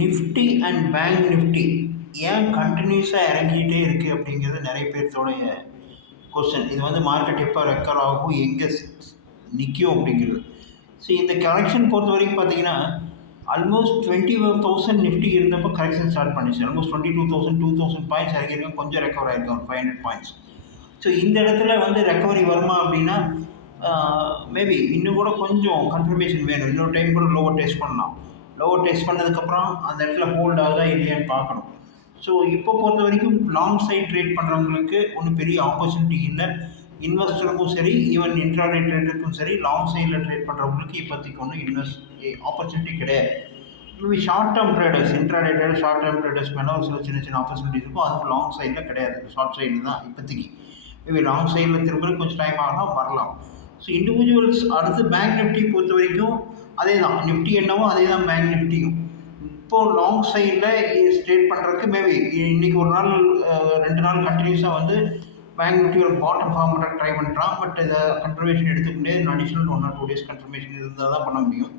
Nifty and bank Nifty ஏன் கண்டினியூஸாக இறங்கிக்கிட்டே இருக்குது அப்படிங்கிறது நிறைய பேர்த்தோடைய கொஸ்டின் இது வந்து மார்க்கெட் எப்போ ரெக்கவர் ஆகும் எங்கே நிற்கும் அப்படிங்கிறது. ஸோ இந்த கரெக்ஷன் பொறுத்த வரைக்கும் பார்த்தீங்கன்னா ஆல்மோஸ்ட் டுவெண்ட்டி தௌசண்ட் நிஃப்டி இருந்தப்போ கரெக்ஷன் ஸ்டார்ட் பண்ணிச்சு. Almost twenty two thousand two thousand points இறங்கியிருக்கோம் கொஞ்சம் ரெக்கவர் ஆகிருக்கும் ஒரு ஃபைவ் ஹண்ட்ரட் பாயிண்ட்ஸ் ஸோ இந்த இடத்துல வந்து ரெக்கவரி வருமா அப்படின்னா மேபி இன்னும் கூட கொஞ்சம் கன்ஃபர்மேஷன் வேணும். இன்னொரு டைம் கூட லோவர் டெஸ்ட் பண்ணலாம். லோவர் டெஸ்ட் பண்ணதுக்கப்புறம் அந்த இடத்துல ஹோல்ட் ஆகுதா இல்லையான்னு பார்க்கணும். ஸோ இப்போ பொறுத்த வரைக்கும் லாங் சைட் ட்ரேட் பண்ணுறவங்களுக்கு ஒன்றும் பெரிய ஆப்பர்ச்சுனிட்டி இல்லை. இன்வெஸ்டருக்கும் சரி ஈவன் இன்ட்ராடே ட்ரேடருக்கும் சரி லாங் சைடில் ட்ரேட் பண்ணுறவங்களுக்கு இப்போதைக்கு ஒன்றும் இன்வெஸ்ட் ஆப்பர்ச்சுனிட்டி கிடையாது. Maybe short term traders intraday trader short term traders மேலே ஒரு சில சின்ன சின்ன ஆப்பர்ச்சுனிட்டி இருக்கும். அதுவும் லாங் சைடில் கிடையாது. ஷார்ட் சைடில் தான் இப்போதைக்கு. மேபி லாங் சைடில் திரும்ப கொஞ்சம் டைம் ஆகலாம் வரலாம். ஸோ இண்டிவிஜுவல்ஸ் அடுத்து பேங்க் நிஃப்டி பொறுத்த வரைக்கும் அதே தான் நிஃப்டி என்னவோ அதே தான் பேங்க் நிஃப்டியும் இப்போது லாங் சைடில் ஸ்டேட் பண்ணுறதுக்கு மேபி இன்றைக்கி ஒரு நாள் ரெண்டு நாள் கண்டினியூஸாக வந்து பேங்க் நிஃப்டி ஒரு பாட்டம் ஃபார்ம் பண்ணுற ட்ரை பண்ணுறான் பட் இதை கன்ஃபர்மேஷன் எடுத்துக்கிட்டே additional one or two days confirmation இருந்தால் தான் பண்ண முடியும்.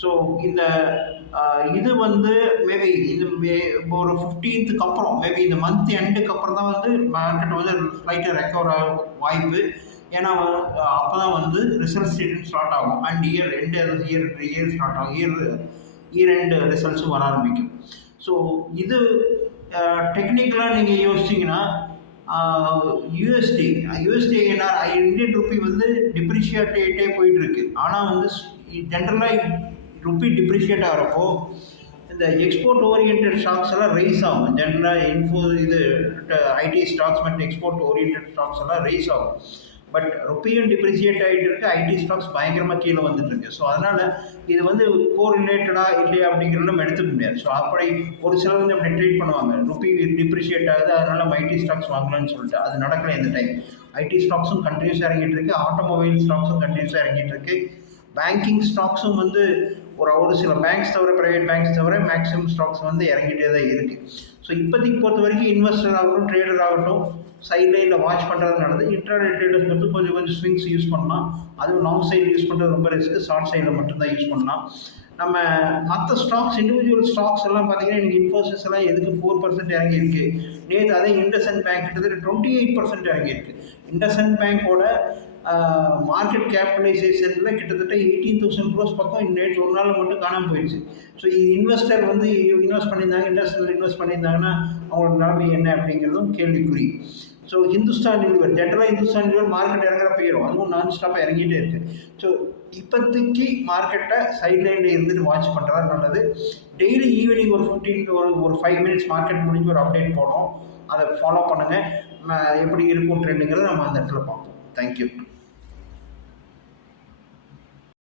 ஸோ இந்த இது வந்து மேபி இது மே இப்போ ஒரு ஃபிஃப்டீன்த்துக்கு அப்புறம் மேபி இந்த மந்த் எண்டுக்கு அப்புறம் தான் வந்து மார்க்கெட் வந்து லைட்டாக ரெக்கவர் ஆக வாய்ப்பு. ஏன்னா அப்போ தான் வந்து ரிசல்ட் சீசன் ஸ்டார்ட் ஆகும். அண்ட் இயர் ரெண்டு இயர் இயர் ஸ்டார்ட் ஆகும். இயர் இயர் ரெண்டு ரிசல்ட்ஸும் வர ஆரம்பிக்கும். ஸோ இது டெக்னிக்கலாக நீங்கள் யோசிச்சிங்கன்னா யூஎஸ்டி யூஎஸ்டி என்ன இந்தியன் ருப்பி வந்து டிப்ரிஷியேட் ஆகிட்டே போயிட்டுருக்கு. ஆனால் வந்து ஜென்ரலாக ருப்பி டிப்ரிஷியேட் ஆகிறப்போ இந்த எக்ஸ்போர்ட் ஓரியன்ட் ஸ்டாக்ஸ் எல்லாம் ரைஸ் ஆகும். ஜென்ரலாக இன்ஃபோ இது ஐடி ஸ்டாக்ஸ் மற்றும் எக்ஸ்போர்ட் ஓரியன்ட் ஸ்டாக்ஸ் எல்லாம் ரைஸ் ஆகும். பட் ருப்பியும் டிப்ரிசியேட் ஆகிட்டு இருக்கு ஐடி ஸ்டாக்ஸ் பயங்கரமாக கீழே வந்துட்டு இருக்கு ஸோ அதனால் இது வந்து கோ ரிலேட்டடாக இல்லையா அப்படிங்கிறத நம்ம எடுத்துக்க முடியாது. ஸோ அப்படி ஒரு சிலர் வந்து அப்படி ட்ரீட் பண்ணுவாங்க. ருப்பி டிப்ரிஷியேட் ஆகுது அதனால் ஐடி ஸ்டாக்ஸ் வாங்கலாம்னு சொல்லிட்டு. அது நடக்கல இந்த டைம் ஐடி ஸ்டாக்ஸும் கண்டினியூஸாக இறங்கிட்டு இருக்கு ஆட்டோமொபைல் ஸ்டாக்ஸும் கண்டினியூஸாக இறங்கிட்டு இருக்கு பேங்கிங் ஸ்டாக்ஸும் வந்து ஒரு ஒரு சில பேங்க்ஸ் தவிர ப்ரைவேட் பேங்க்ஸ் தவிர மேக்ஸிமம் ஸ்டாக்ஸ் வந்து இறங்கிட்டே தான் இருக்குது ஸோ இப்போதைக்கு பொறுத்த வரைக்கும் இன்வெஸ்டர் ஆகட்டும் ட்ரேடர் ஆகட்டும் சைட்லைனில் வாட்ச் பண்ணுறது நடந்து இன்டர்நெட் ட்ரேடர்ஸ் மட்டும் கொஞ்சம் கொஞ்சம் ஸ்விங்ஸ் யூஸ் பண்ணலாம். அதுவும் லாங் சைடு யூஸ் பண்ணுறது ரொம்ப ரிஸ்க்கு ஷார்ட் சைடில் மட்டும்தான் யூஸ் பண்ணலாம். நம்ம மற்ற ஸ்டாக்ஸ் இண்டிவிஜுவல் ஸ்டாக்ஸ் எல்லாம் பார்த்தீங்கன்னா எனக்கு இன்ஃபோசிஸ் எல்லாம் எதுக்கு ஃபோர் பர்சன்ட் இறங்கியிருக்கு? நேற்று அதே இண்டசன் பேங்க் கிட்டத்தட்ட டுவெண்ட்டி எயிட் பர்சன்ட் இறங்கியிருக்கு இண்டசன் பேங்க்கோட மார்க்கெட் கேபிட்டலைசேஷனில் கிட்டத்தட்ட எயிட்டீன் தௌசண்ட் க்ரோஸ் பக்கம் நேற்று ஒரு நாள் மட்டும் காணாமல் போயிடுச்சு. ஸோ இது இன்வெஸ்டர் வந்து இன்வெஸ்ட் பண்ணியிருந்தாங்க இண்டஸ்ட்ரியல் இன்வெஸ்ட் பண்ணியிருந்தாங்கன்னா அவங்களோட நிலைமை என்ன அப்படிங்கிறதும் கேள்விக்குறி. ஸோ ஹிந்துஸ்தான் லிவர் ஜென்ரலாக ஹிந்துஸ்தான் லிவர் மார்க்கெட் இறங்குற போயிடும் அதுவும் நான் ஸ்டாப்பாக இறங்கிட்டே இருக்குது ஸோ இப்போதைக்கு மார்க்கெட்டை சைட்லைனில் இருந்துட்டு வாட்ச் பண்ணுறதா நல்லது டெய்லி ஈவினிங் ஒரு ஃபிஃப்டீன் ஒரு ஒரு ஃபைவ் மினிட்ஸ் மார்க்கெட் முடிஞ்சு ஒரு அப்டேட் போடுறோம். அதை ஃபாலோ பண்ணுங்கள் எப்படி இருக்கும் ட்ரெண்டுங்கிறத நம்ம அந்த இடத்துல பார்ப்போம். தேங்க்யூ